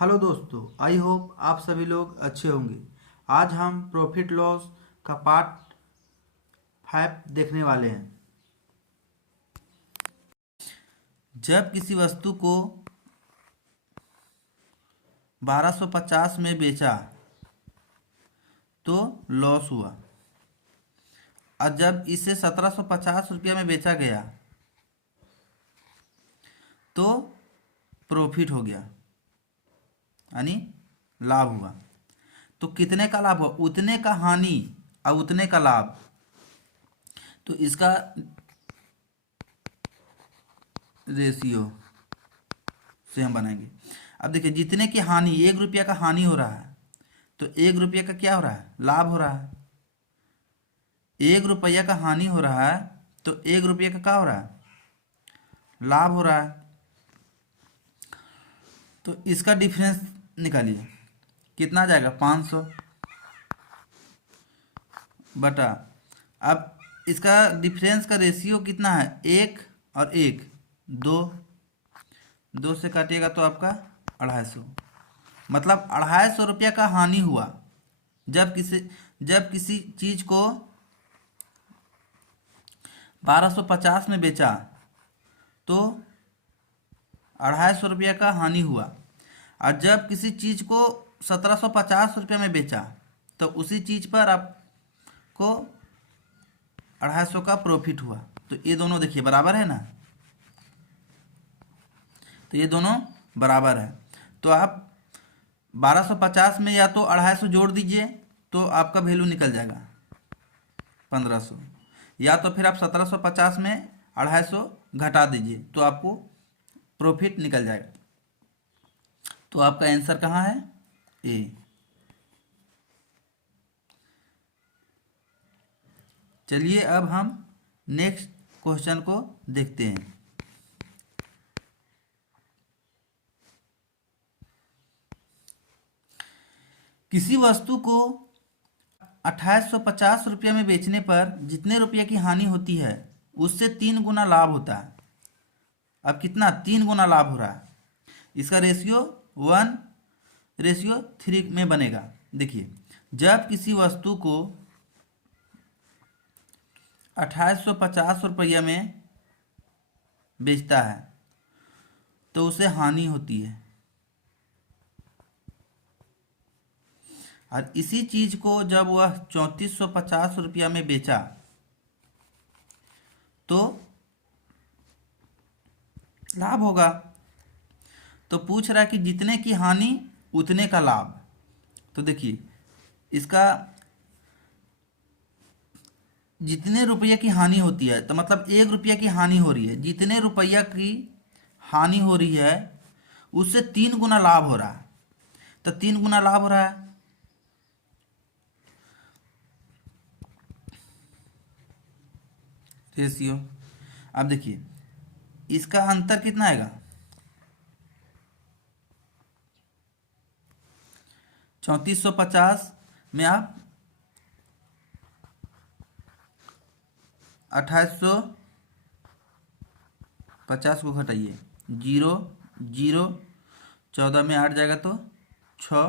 Hello दोस्तों, I hope आप सभी लोग अच्छे होंगे। आज हम प्रॉफिट लॉस का पार्ट 5 देखने वाले हैं। जब किसी वस्तु को 1250 में बेचा तो लॉस हुआ, और जब इसे 1750 रुपया में बेचा गया तो प्रॉफिट हो गया, यानी लाभ हुआ। तो कितने का लाभ हुआ? उतने का हानि और उतने का लाभ। तो इसका रेशियो से हम बनाएंगे। अब देखिए, जितने की हानि, 1 रुपया का हानि हो रहा है तो 1 रुपये का क्या हो रहा है? लाभ हो रहा है। 1 रुपया का हानि हो रहा है तो 1 रुपये का क्या हो रहा है? लाभ हो रहा है। तो इसका डिफरेंस निकालिए, कितना आ जाएगा? 500 बटा, अब इसका डिफरेंस का रेशियो कितना है? 1 और 1 2, 2 से काटिएगा तो आपका 250, मतलब 250 रुपया का हानि हुआ। जब किसी चीज को 1250 में बेचा तो 250 रुपया का हानि हुआ, और जब किसी चीज को 1750 रुपया में बेचा तो उसी चीज पर आपको 250 का प्रॉफिट हुआ। तो ये दोनों देखिए बराबर है ना, तो ये दोनों बराबर है। तो आप 1250 में या तो 250 जोड़ दीजिए तो आपका वैल्यू निकल जाएगा 1500, या तो फिर आप 1750 में 250 घटा दीजिए तो आपको प्रॉफिट निकल जाएगा। तो आपका आंसर कहाँ है? ए। चलिए अब हम नेक्स्ट क्वेश्चन को देखते हैं। किसी वस्तु को 2850 रुपये में बेचने पर जितने रुपये की हानि होती है उससे 3 गुना लाभ होता है। अब कितना? 3 गुना लाभ हो रहा है। इसका रेशियो 1:3 में बनेगा। देखिए, जब किसी वस्तु को 2850 रुपया में बेचता है तो उसे हानि होती है, और इसी चीज को जब वह 3450 रुपया में बेचा तो लाभ होगा। तो पूछ रहा है कि जितने की हानि उतने का लाभ। तो देखिए, इसका जितने रुपये की हानि होती है तो मतलब 1 रुपया की हानि हो रही है, जितने रुपया की हानि हो रही है उससे 3 गुना लाभ हो रहा है। तो 3 गुना लाभ हो रहा है। रेशियो, अब देखिए इसका अंतर कितना आएगा? 3450 में आप 2850 को घटाइए, 0 0, 14 में 8 जाएगा तो 6,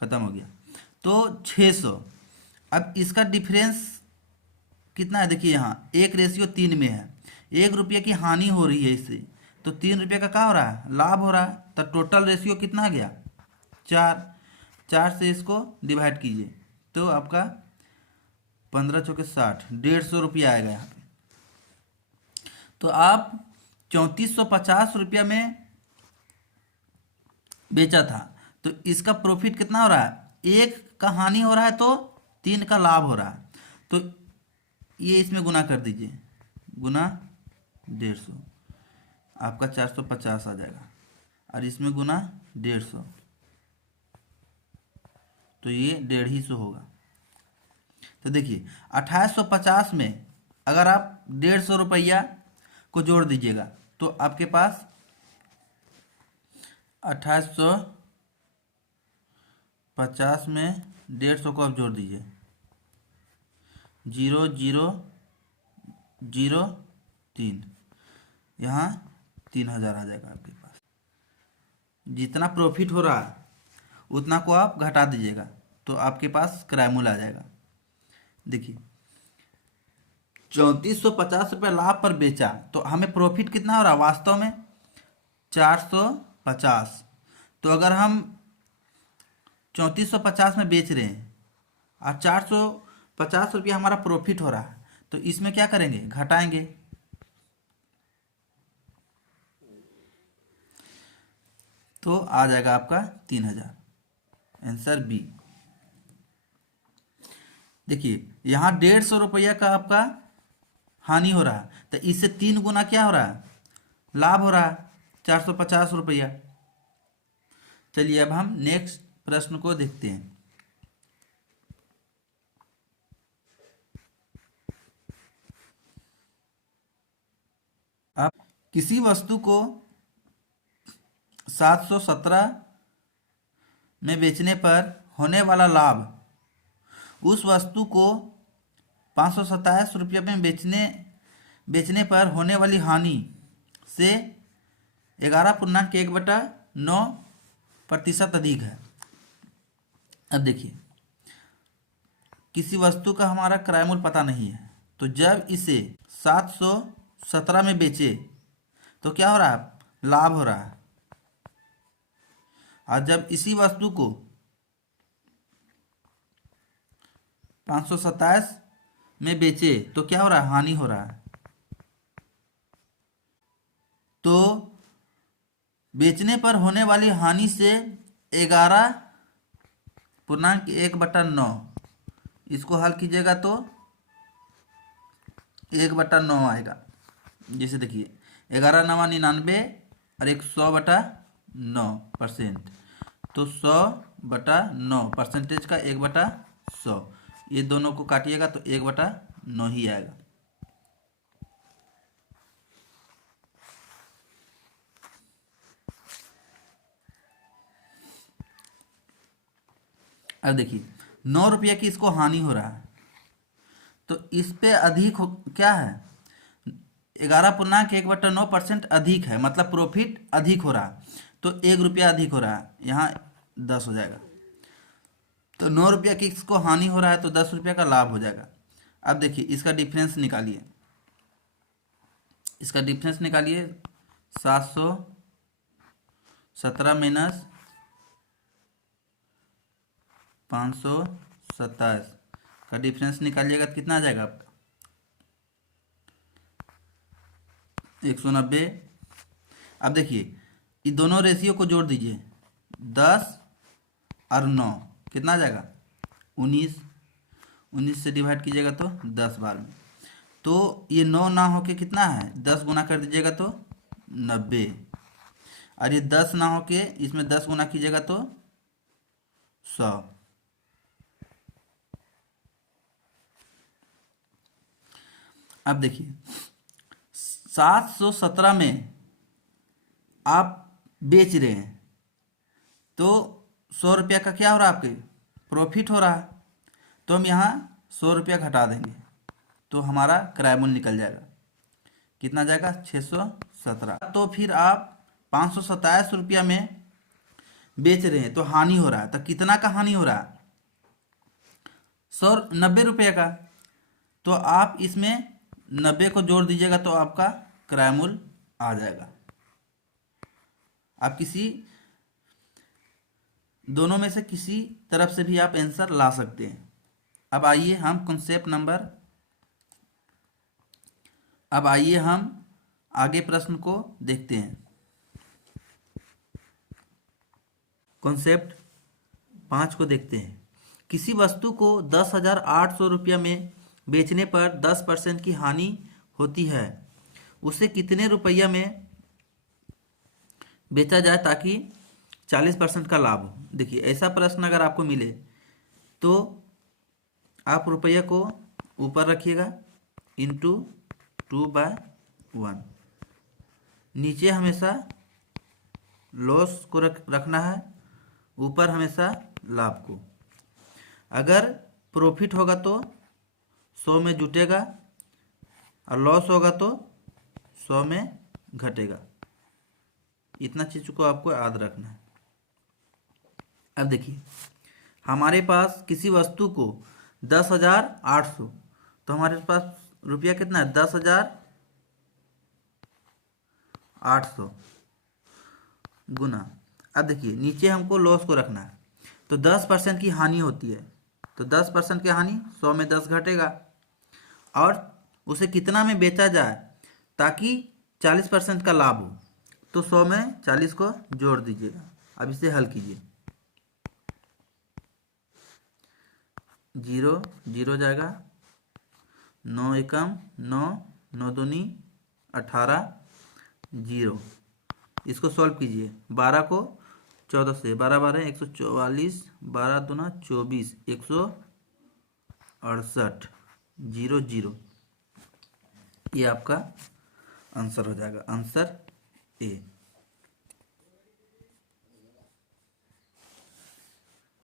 खत्म हो गया। तो 600। अब इसका डिफरेंस कितना है? देखिए यहाँ 1:3 में है। 1 रुपये की हानि हो रही है इससे, तो 3 रुपये का क्या हो रहा है? लाभ हो रहा है। तो टोटल रेशियो कितना आ गया? 4। 4 से इसको डिवाइड कीजिए तो आपका 15×4 = 60, 150 रुपया आएगा यहाँ पे। तो आप 3450 रुपया में बेचा था तो इसका प्रॉफिट कितना हो रहा है? 1 का हानि हो रहा है तो 3 का लाभ हो रहा है। तो ये इसमें गुना कर दीजिए, गुना 150, आपका 450 आ जाएगा, और इसमें गुना 150 तो ये 150 होगा। तो देखिए 2850 में अगर आप 150 रुपया को जोड़ दीजिएगा तो आपके पास 2850 में 150 को आप जोड़ दीजिए, 0003, यहाँ 3000 आ जाएगा आपके पास। जितना प्रॉफिट हो रहा है उतना को आप घटा दीजिएगा, तो आपके पास क्रय मूल्य आ जाएगा। देखिए 3450 रुपये लाभ पर बेचा, तो हमें प्रॉफिट कितना हो रहा है वास्तव में 450। तो अगर हम 3450 में बेच रहे हैं और 450 रुपया हमारा प्रॉफिट हो रहा है, तो इसमें क्या करेंगे, घटाएंगे। तो आ जाएगा आपका 3000, आंसर बी। देखिए यहाँ 150 रुपया का आपका हानि हो रहा है, तो इससे 3 गुना क्या हो रहा है, लाभ हो रहा है 450 रुपया। चलिए अब हम नेक्स्ट प्रश्न को देखते हैं। अब किसी वस्तु को 717 में बेचने पर होने वाला लाभ उस वस्तु को 527 रुपये में बेचने पर होने वाली हानि से 11.1/9% अधिक है। अब देखिए किसी वस्तु का हमारा क्रय मूल्य पता नहीं है, तो जब इसे 717 में बेचे तो क्या हो रहा है, लाभ हो रहा है। और जब इसी वस्तु को 527 में बेचे तो क्या हो रहा है, हानि हो रहा है। तो बेचने पर होने वाली हानि से 11.1/9, इसको हल कीजिएगा तो 1/9 आएगा। जैसे देखिए 11×9 = 99 और 100/9%, तो 100/9 परसेंटेज का 1/100, ये दोनों को काटिएगा तो 1/9 ही आएगा। अब देखिए 9 रुपये की इसको हानि हो रहा है, तो इस पे अधिक क्या है, 11.1/9% अधिक है, मतलब प्रॉफिट अधिक हो रहा है, तो 1 रुपया अधिक हो रहा है, यहाँ 10 हो जाएगा। तो 9 रुपया की इसको हानि हो रहा है तो 10 रुपया का लाभ हो जाएगा। अब देखिए इसका डिफरेंस निकालिए, 717 माइनस 527 का डिफरेंस निकालिएगा तो कितना आ जाएगा आपका, 190। अब देखिए ये दोनों रेशियो को जोड़ दीजिए, 10 और 9 कितना आ जाएगा, 19। 19 से डिवाइड कीजिएगा तो 10 बार में, तो ये 9 ना होके कितना है, 10 गुना कर दीजिएगा तो 90, और ये 10 ना होके इसमें 10 गुना कीजिएगा तो 100। अब देखिए 717 में आप बेच रहे हैं, तो 100 रुपया का क्या हो रहा है, आपके प्रॉफिट हो रहा है, तो हम यहाँ 100 रुपया घटा देंगे तो हमारा क्रय मूल्य निकल जाएगा, कितना जाएगा, 617। तो फिर आप 527 रुपया में बेच रहे हैं तो हानि हो रहा है, तो कितना का हानि हो रहा है, 90 रुपये का, तो आप इसमें 90 को जोड़ दीजिएगा तो आपका क्रय मूल्य आ जाएगा। आप दोनों में से किसी तरफ से भी आप आंसर ला सकते हैं। अब आइए हम आगे प्रश्न को देखते हैं। कॉन्सेप्ट 5 को देखते हैं। किसी वस्तु को 10,800 रुपया में बेचने पर 10% की हानि होती है, उसे कितने रुपया में बेचा जाए ताकि 40% का लाभ हो। देखिए ऐसा प्रश्न अगर आपको मिले तो आप रुपया को ऊपर रखिएगा इंटू 2/1, नीचे हमेशा लॉस को रखना है, ऊपर हमेशा लाभ को। अगर प्रॉफिट होगा तो 100 में जुटेगा और लॉस होगा तो 100 में घटेगा। इतना चीज़ को आपको याद रखना है। अब देखिए, हमारे पास किसी वस्तु को 10,800, तो हमारे पास रुपया कितना है? 10,800 गुना। अब देखिए नीचे हमको लॉस को रखना है, तो 10% की हानि होती है, तो 10% की हानि 100 में 10 घटेगा, और उसे कितना में बेचा जाए ताकि 40% का लाभ हो, तो 100 में 40 को जोड़ दीजिएगा। अब इसे हल कीजिए, 0 0 जाएगा, 9 एकम 9, 9 दूनी 18, 0। इसको सॉल्व कीजिए, 12 को 14 से, 12 12 144, 12 दूना 24, 168, 0 0। ये आपका आंसर हो जाएगा, आंसर ए।